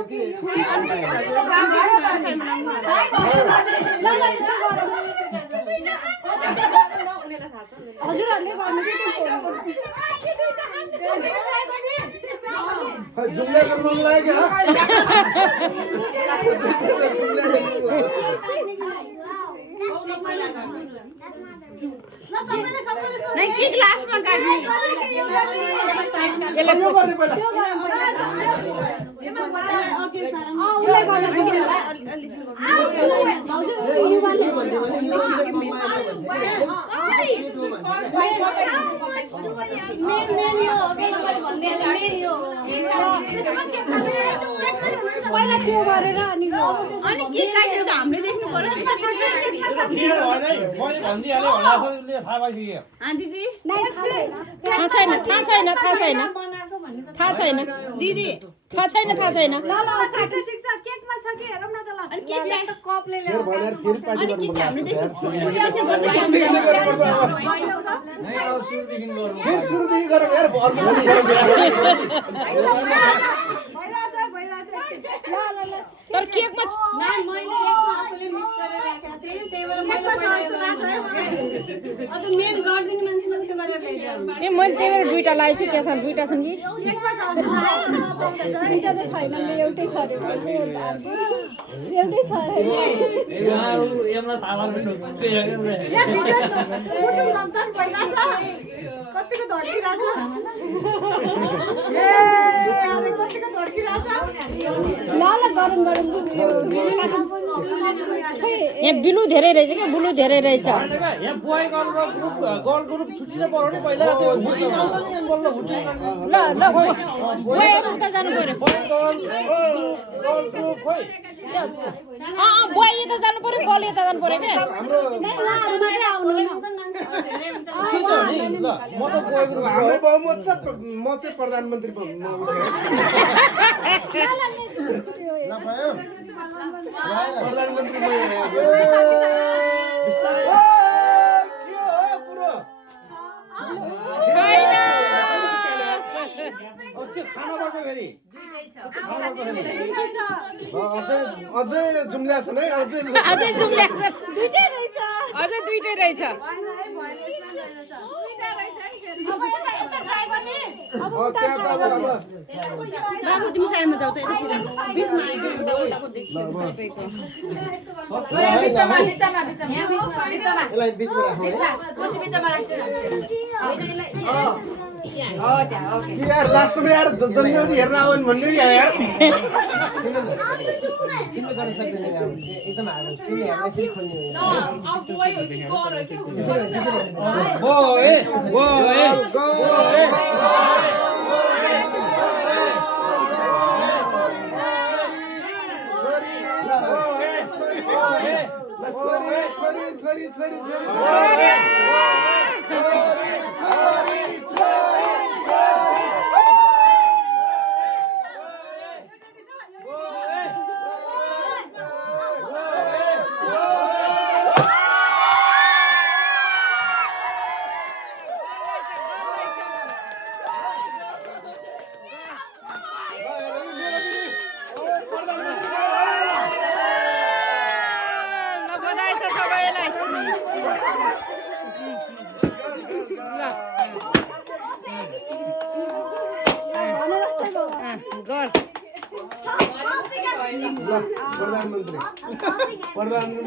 हो कि हजुरहरूले गर्नु कि जुम्ला गर्नु लाग्यो नहीं कि ग्लास में काट्ने यसलाई यो गर्ने पहिला ओके सर उले गर्न पहिला त्यो गरेर अनि के काट्यो त हामीले देख्नु पर्यो दिदी थाहा छैन दिदी थाहा छैन ल ठिक छ केकमा छ के हेरौँ न त ल अनि केक ल्याएर त कपले ल्याएर भनेर फेरि पार्टी गर्नु पर्छ फेरि सुरुदेखि गरौँ यार तर केकमा मैले केकमा आफूले मिक्स गरेर राखेको थिएँ त्यही भएर मैले अझ मेन गर्दिने मान्छेले उयो गरेर ल्याइदियो ए मैले त्यही भएर दुईटा लगाएछु के छ दुईटा छन् कि केकमा छ दुईटा त छैन एउटै छ एउटै छ कतिको धड्किरहेछ ल गरौँ यहाँ बिलु धेरै रहेछ क्या बुलु धेरै रहेछ ल ल बोयर उता जानु पर्यो बोय यता जानु पर्यो गल यता जानु पर्यो क्या हाम्रो बहुमत छ म चाहिँ प्रधानमन्त्री प्रधानमन्त्री अझै जुम्ल्या छन् है अझै जुम्ल्या अझै दुईटै रहेछ बाबु तिमी साइडमा जाऊ त बिचमा यसलाई बिचमा राख्नु यार लास्टमा यार जन्मेपछि हेर्न आउनु भन्नु नि यार तिमीले गर्न सक्दैन एकदम हार्ड तिमीले हेर्न यसरी खोल्ने छोरी प्रधानमन्त्री